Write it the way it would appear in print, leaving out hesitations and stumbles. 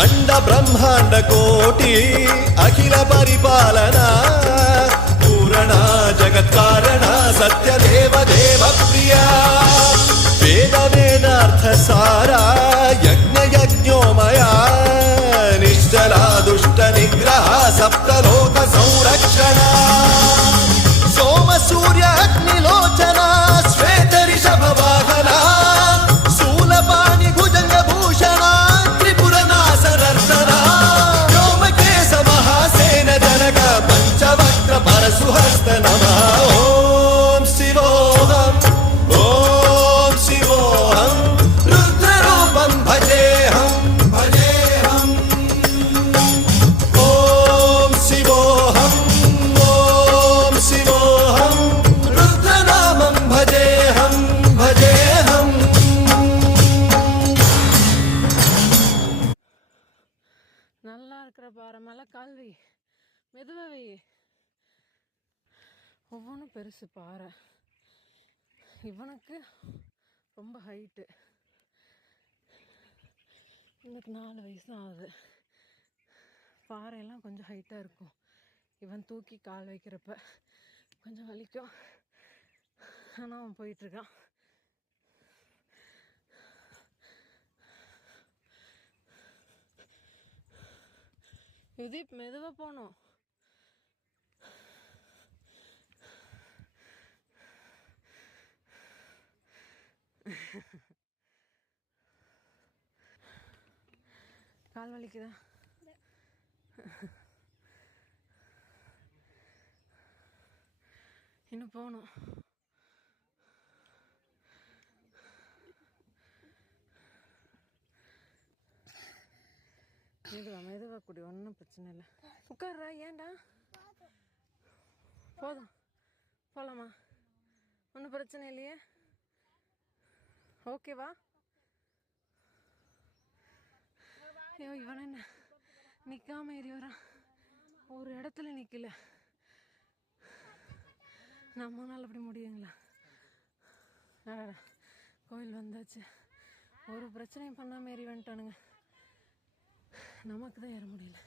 अंड ब्रह्मांड कोटि अखिल परिपालना पूरणा जगत्कारणा सत्यदेव देव प्रिया वेद वेदार्थ सारा यज्ञ यज्ञोमया निश्चला दुष्ट निग्रह सप्तलोक संरक्षणा सोम सूर्य अग्निलोचना श्वेत ऋषभ वाहना शूलपाणि भुजंग भूषणा त्रिपुर नासनर्तना व्योमकेश महासेन जनक पंचवक्त्र परशुहस्त नमः ओम शिवोऽहम् ओम शिवोऽहम् रुद्ररूपं भजेऽहं भजेऽहम् ओम शिवोऽहम् ओम शिवोऽहम् रुद्रनामं भजेऽहं भजेऽहम् நல்லா இருக்கிற பாறை மேலே கால்வி மெதுவாக ஒவ்வொன்றும் பெருசு பாறை. இவனுக்கு ரொம்ப ஹைட்டு, இவனுக்கு 4 வயசு தான் ஆகுது. பாறையெல்லாம் கொஞ்சம் ஹைட்டாக இருக்கும். இவன் தூக்கி கால் வைக்கிறப்ப கொஞ்சம் வலிக்கும், ஆனால் அவன் போயிட்டுருக்கான். யுதீப் மெதுவாக போகணும். கால் வலிக்குதா? இன்னும் போகணும். மெதுவா கூடி, ஒன்றும் பிரச்சனை இல்லை. உட்கார்றா, ஏன்டா? போதும், போகலாமா? ஒன்றும் பிரச்சனை இல்லையே, ஓகேவா? ஐயோ, இவன் என்ன நிற்காம ஏறி வரான், ஒரு இடத்துல நிற்கல. நம்மளால் அப்படி முடியுங்களா? கோயில் வந்தாச்சு, ஒரு பிரச்சனையும் பண்ணாமல் ஏறி வந்துட்டானுங்க. நமக்கு தான் ஏற முடியல.